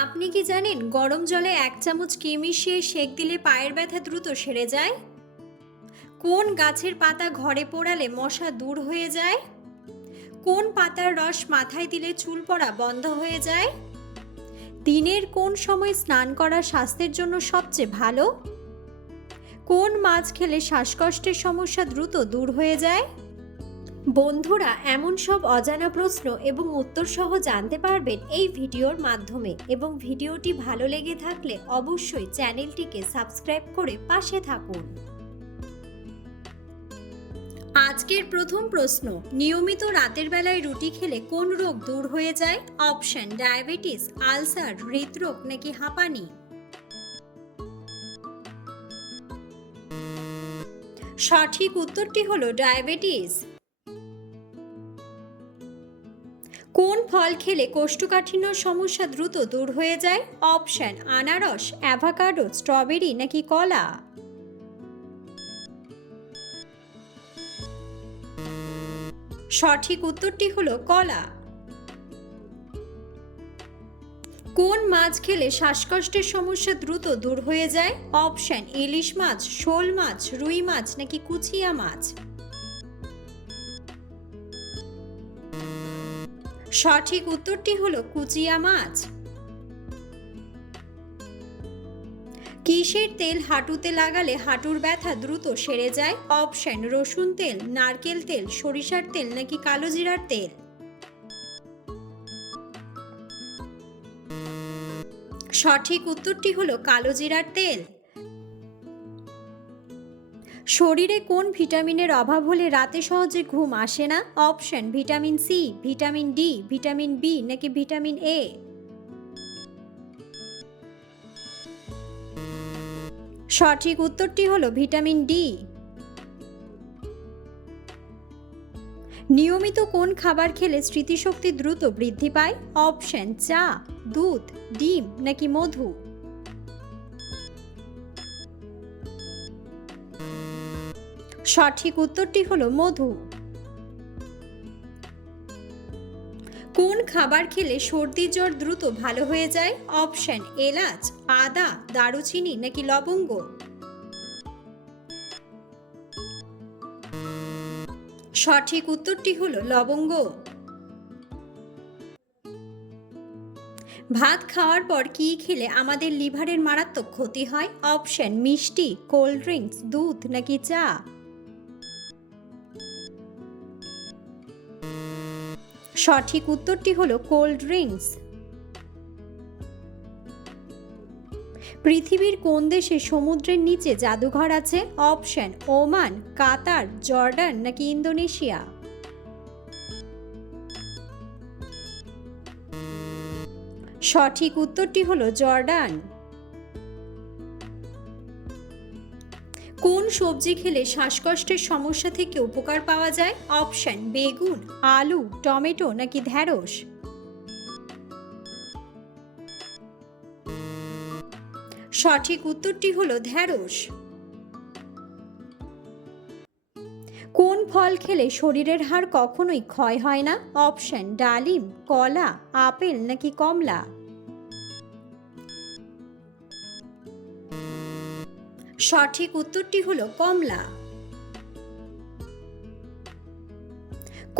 আপনি কি জানেন গরম জলে 1 চামচ ঘি মিশিয়ে সেঁক দিলে পায়ের ব্যথা দ্রুত সেরে যায়? কোন গাছের পাতা ঘরে পোড়ালে মশা দূর হয়ে যায়? কোন পাতার রস মাথায় দিলে চুল পড়া বন্ধ হয়ে যায়? দিনের কোন সময় স্নান করা স্বাস্থ্যের জন্য সবচেয়ে ভালো? কোন মাছ খেলে শ্বাসকষ্টের সমস্যা দ্রুত দূর হয়ে যায়? বন্ধুরা, এমন সব অজানা প্রশ্ন এবং উত্তর সহ জানতে পারবেন এই ভিডিওর মাধ্যমে, এবং ভিডিওটি ভালো লেগে থাকলে অবশ্যই চ্যানেলটিকে সাবস্ক্রাইব করে পাশে থাকুন। আজকের প্রথম প্রশ্ন, নিয়মিত রাতের বেলায় রুটি খেলে কোন রোগ দূর হয়ে যায়? অপশন: ডায়াবেটিস, আলসার, হৃদরোগ নাকি হাঁপানি? সঠিক উত্তরটি হলো ডায়াবেটিস। কোন ফল খেলে কোষ্ঠকাঠিন্য সমস্যা দ্রুত দূর হয়ে যায়? অপশন: আনারস, অ্যাভোকাডো, স্ট্রবেরি নাকি কলা? সঠিক উত্তরটি হলো কলা। কোন মাছ খেলে শ্বাসকষ্টের সমস্যা দ্রুত দূর হয়ে যায়? অপশন: ইলিশ মাছ, শোল মাছ, রুই মাছ নাকি কুচিয়া মাছ? সঠিক উত্তরটি হলো কুচিয়া মাছ। কিসের তেল হাঁটুতে লাগালে হাঁটুর ব্যথা দ্রুত সেরে যায়? অপশন: রসুন তেল, নারকেল তেল, সরিষার তেল নাকি কালোজিরার তেল? সঠিক উত্তরটি হলো কালোজিরার তেল। শরীরে কোন ভিটামিনের অভাব হলে রাতে সহজে ঘুম আসে না? Option: vitamin C, vitamin D, vitamin B নাকি ভিটামিন এ? সঠিক উত্তরটি হলো ভিটামিন ডি। নিয়মিত কোন খাবার খেলে স্মৃতিশক্তি দ্রুত বৃদ্ধি পায়? অপশন: চা, দুধ, ডিম নাকি মধু? সঠিক উত্তরটি হলো মধু। কোন খাবার খেলে সর্দি জ্বর দ্রুত ভালো হয়ে যায়? অপশন: এলাচ, আদা, দারুচিনি নাকি লবঙ্গ? সঠিক উত্তরটি হলো লবঙ্গ। ভাত খাওয়ার পর কি খেলে আমাদের লিভারের মারাত্মক ক্ষতি হয়? অপশন: মিষ্টি, কোল্ড ড্রিঙ্কস, দুধ নাকি চা? সঠিক উত্তরটি হলো কোল্ড ড্রিঙ্কস। পৃথিবীর কোন দেশে সমুদ্রের নিচে জাদুঘর আছে? অপশন: ওমান, কাতার, জর্ডান নাকি ইন্দোনেশিয়া? সঠিক উত্তরটি হলো জর্ডান। কোন সবজি খেলে শ্বাসকষ্টের সমস্যা থেকে উপকার পাওয়া যায়? অপশন: বেগুন, আলু, টমেটো নাকি ঢ্যাঁড়স? সঠিক উত্তরটি হলো ঢ্যাঁড়স। কোন ফল খেলে শরীরের হাড় কখনোই ক্ষয় হয় না? অপশন: ডালিম, কলা, আপেল নাকি কমলা? সঠিক উত্তরটি হলো কমলা।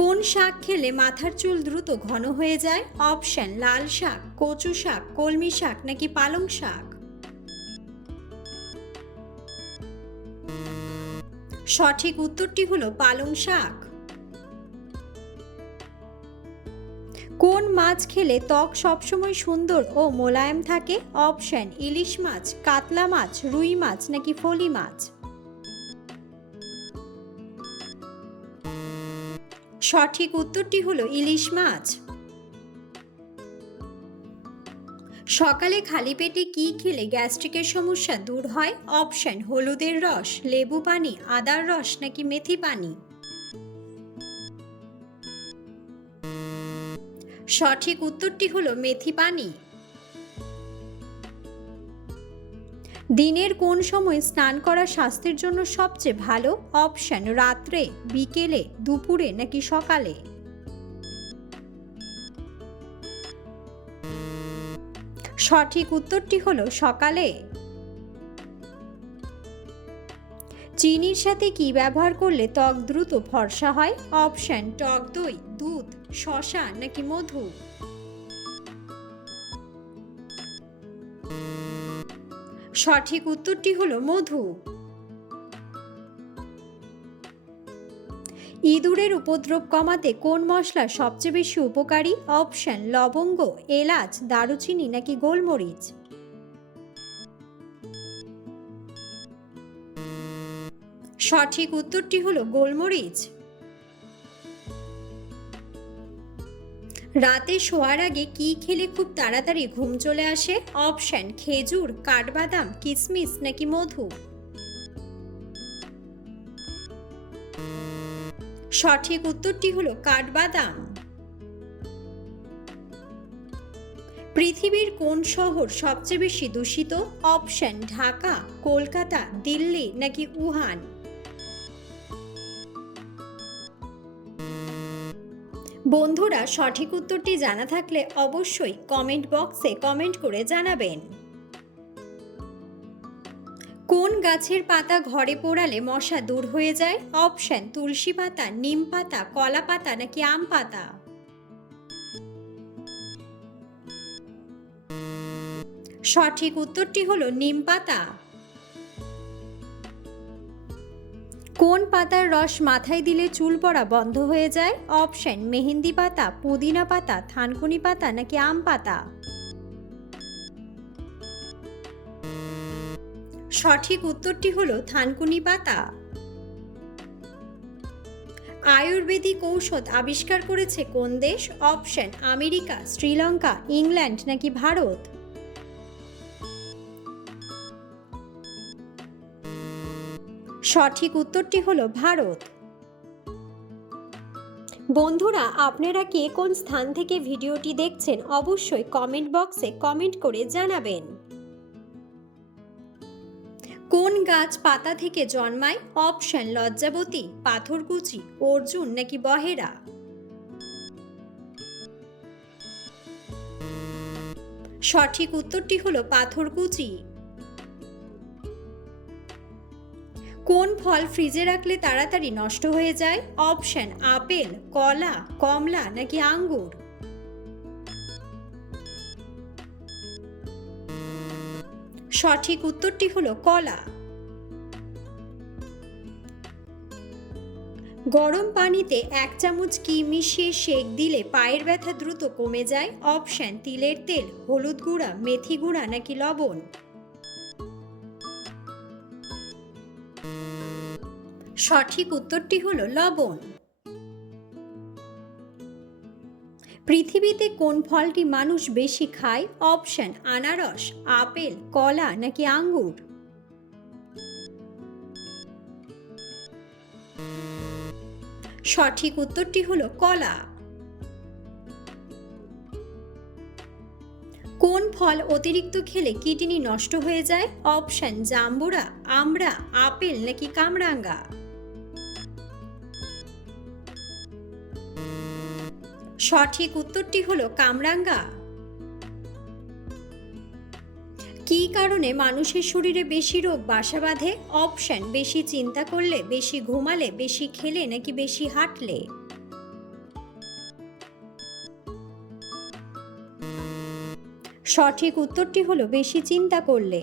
কোন শাক খেলে মাথার চুল দ্রুত ঘন হয়ে যায়? অপশন: লাল শাক, কচু শাক, কলমি শাক নাকি পালং শাক? সঠিক উত্তরটি হলো পালং শাক। কোন মাছ খেলে ত্বক সবসময় সুন্দর ও মোলায়েম থাকে? অপশন: ইলিশ মাছ, কাতলা মাছ, রুই মাছ নাকি ফলি মাছ? সঠিক উত্তরটি হলো ইলিশ মাছ। সকালে খালি পেটে কি খেলে গ্যাস্ট্রিকের সমস্যা দূর হয়? অপশন: হলুদের রস, লেবু পানি, আদার রস নাকি মেথি পানি? সঠিক উত্তরটি হলো মেথি পানি। দিনের কোন সময় স্নান করা স্বাস্থ্যের জন্য সবচেয়ে ভালো? অপশন: রাত্রে, বিকেলে, দুপুরে নাকি সকালে? সঠিক উত্তরটি হলো সকালে। চিনির সাথে কি ব্যবহার করলে ত্বক দ্রুত ফর্সা হয়? অপশন টক দই, দুধ, শসা নাকি মধু। সঠিক উত্তরটি হলো মধু। ইঁদুরের উপদ্রব কমাতে কোন মশলা সবচেয়ে বেশি উপকারী? অপশন লবঙ্গ, এলাচ, দারুচিনি নাকি গোলমরিচ। সঠিক উত্তরটি হলো গোলমরিচ। রাতে শোয়ার আগে কি খেলে খুব তাড়াতাড়ি ঘুম চলে আসে? অপশন খেজুর, কাঠবাদাম, কিশমিশ নাকি মধু। সঠিক উত্তরটি হলো কাঠবাদাম। পৃথিবীর কোন শহর সবচেয়ে বেশি দূষিত? অপশন ঢাকা, কলকাতা, দিল্লি নাকি উহান। বন্ধুরা, সঠিক উত্তরটি জানা থাকলে অবশ্যই কমেন্ট বক্সে কমেন্ট করে জানাবেন। কোন গাছের পাতা ঘরে পোড়ালে মশা দূর হয়ে যায়? অপশন তুলসী পাতা, নিম পাতা, কলা পাতা নাকি আম পাতা। সঠিক উত্তরটি হলো নিম পাতা। কোন পাতার রস মাথায় দিলে চুল পড়া বন্ধ হয়ে যায়? অপশন মেহেন্দি পাতা, পুদিনা পাতা, থানকুনি পাতা নাকি আম পাতা। সঠিক উত্তরটি হলো থানকুনি পাতা। আয়ুর্বেদিক ঔষধ আবিষ্কার করেছে কোন দেশ? অপশন আমেরিকা, শ্রীলঙ্কা, ইংল্যান্ড নাকি ভারত। সঠিক উত্তরটি হলো ভারত। বন্ধুরা, আপনারা কে কোন স্থান থেকে ভিডিওটি দেখছেন অবশ্যই কমেন্ট বক্সে কমেন্ট করে জানাবেন। কোন গাছ পাতা থেকে জন্মায়? অপশন লজ্জাবতী, পাথরকুচি, অর্জুন নাকি বহেরা। সঠিক উত্তরটি হলো পাথরকুচি। কোন ফল ফ্রিজে রাখলে তাড়াতাড়ি নষ্ট হয়ে যায়? অপশন আপেল, কলা, কমলা নাকি আঙ্গুর। সঠিক উত্তরটি হলো কলা। গরম পানিতে 1 চামচ কি মিশিয়ে সেক দিলে পায়ের ব্যথা দ্রুত কমে যায়? অপশন তিলের তেল, হলুদ গুঁড়া, মেথি গুঁড়া নাকি লবণ। সঠিক উত্তরটি হলো লবণ। পৃথিবীতে কোন ফলটি মানুষ বেশি খায়? অপশন আনারস, আপেল, কলা নাকি আঙ্গুর। সঠিক উত্তরটি হলো কলা। কোন ফল অতিরিক্ত খেলে কিডনি নষ্ট হয়ে যায়? অপশন জাম্বুরা, আমড়া, আপেল নাকি কামরাঙ্গা। সঠিক উত্তরটি হলো কামরাঙ্গা। কী কারণে মানুষের শরীরে বেশি রোগ বাসা বাঁধে? অপশন বেশি চিন্তা করলে, বেশি ঘুমালে, বেশি খেলে নাকি বেশি হাঁটলে। সঠিক উত্তরটি হলো বেশি চিন্তা করলে।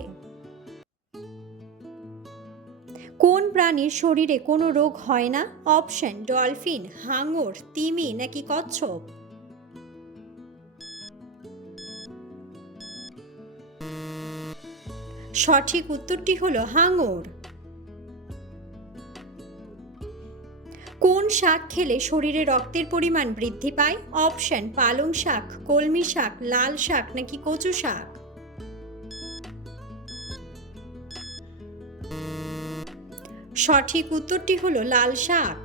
কোন প্রাণীর শরীরে কোনো রোগ হয় না? অপশন ডলফিন, হাঙর, তিমি নাকি কচ্ছপ। সঠিক উত্তরটি হলো হাঙর। কোন শাক খেলে শরীরে রক্তের পরিমাণ বৃদ্ধি পায়? অপশন পালং শাক, কলমি শাক, লাল শাক নাকি কচু শাক। সঠিক উত্তরটি হলো লাল শাক।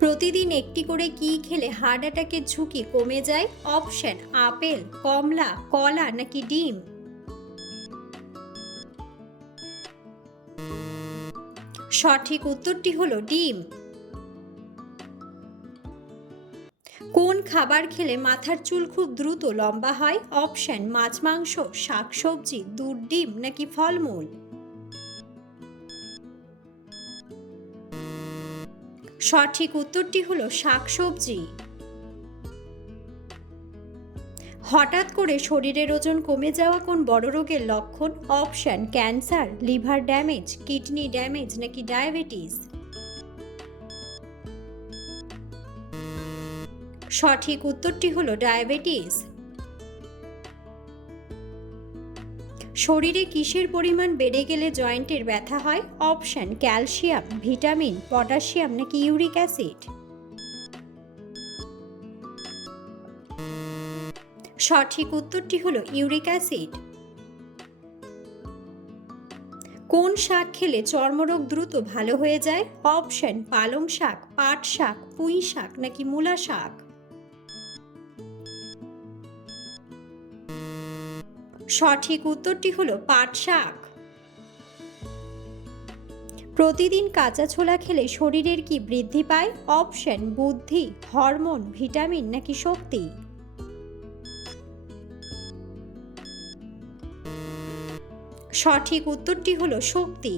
প্রতিদিন একটি করে কি খেলে হার্ট অ্যাটাকের ঝুঁকি কমে যায়? অপশন আপেল, কমলা, কলা নাকি ডিম। সঠিক উত্তরটি হলো ডিম। কোন খাবার খেলে মাথার চুল খুব দ্রুত লম্বা হয়? অপশন মাছ মাংস, শাকসবজি, দুধ, ডিম নাকি ফলমূল? সঠিক উত্তরটি হলো শাকসবজি। হঠাৎ করে শরীরের ওজন কমে যাওয়া কোন বড় রোগের লক্ষণ? Option cancer, liver damage, kidney damage নাকি ডায়াবেটিস? সঠিক উত্তরটি হলো ডায়াবেটিস। শরীরে কিসের পরিমাণ বেড়ে গেলে জয়েন্টের ব্যথা হয়? অপশন ক্যালসিয়াম, ভিটামিন, পটাশিয়াম নাকি ইউরিক অ্যাসিড? সঠিক উত্তরটি হলো ইউরিক অ্যাসিড। কোন শাক খেলে চর্মরোগ দ্রুত ভালো হয়ে যায়? অপশন পালং শাক, পাট শাক, পুঁই শাক নাকি মূলা শাক? সঠিক উত্তরটি হলো পাট শাক। প্রতিদিন কাঁচা ছোলা খেলে শরীরের কি বৃদ্ধি পায়? অপশন বুদ্ধি, হরমোন, ভিটামিন নাকি শক্তি? সঠিক উত্তরটি হলো শক্তি।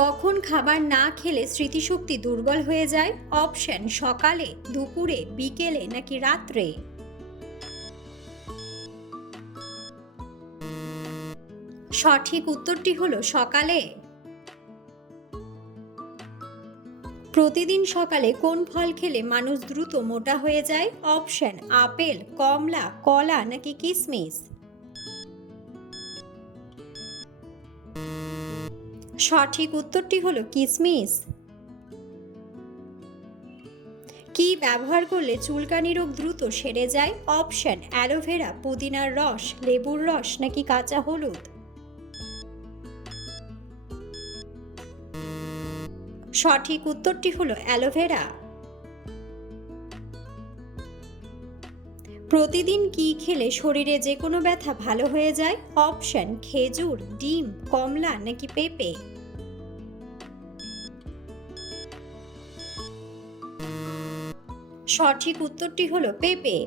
কখন খাবার না খেলে স্মৃতিশক্তি দুর্বল হয়ে যায়? অপশন সকালে, দুপুরে, বিকেলে নাকি রাত্রে? সঠিক উত্তরটি হলো সকালে। প্রতিদিন সকালে কোন ফল খেলে মানুষ দ্রুত মোটা হয়ে যায়? অপশন আপেল, কমলা, কলা নাকি কিশমিশ? সঠিক উত্তরটি হলো কিশমিশ। কি ব্যবহার করলে চুলকানি রোগ দ্রুত সেরে যায়? অপশন অ্যালোভেরা, পুদিনার রস, লেবুর রস নাকি কাঁচা হলুদ? সঠিক উত্তরটি হলো অ্যালোভেরা। প্রতিদিন কি খেলে শরীরে যে কোনো ব্যথা ভালো হয়ে যায়? অপশন খেজুর, ডিম, কমলা নাকি পেঁপে? সঠিক উত্তরটি হলো পেঁপে।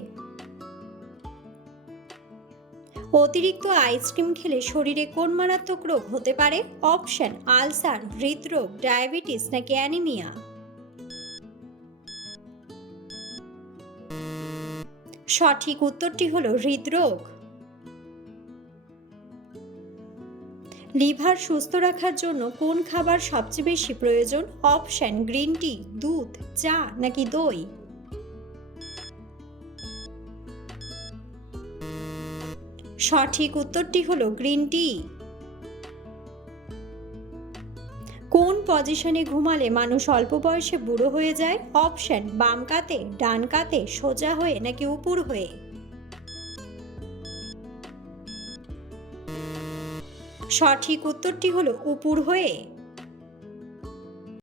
অতিরিক্ত আইসক্রিম খেলে শরীরে কোন মারাত্মক রোগ হতে পারে? অপশন আলসার, হৃদরোগ, ডায়াবেটিস নাকি অ্যানিমিয়া? সঠিক উত্তরটি হলো হৃদরোগ। লিভার সুস্থ রাখার জন্য কোন খাবার সবচেয়ে বেশি প্রয়োজন? অপশন গ্রিন টি, দুধ, চা নাকি দই? সঠিক উত্তরটি হলো গ্রিন টি। কোন পজিশনে ঘুমালে মানুষ অল্প বয়সে বুড়ো হয়ে যায়? অপশন বাম কাতে, ডান কাতে, সোজা হয়ে নাকি উপর হয়ে? সঠিক উত্তরটি হলো উপর হয়ে।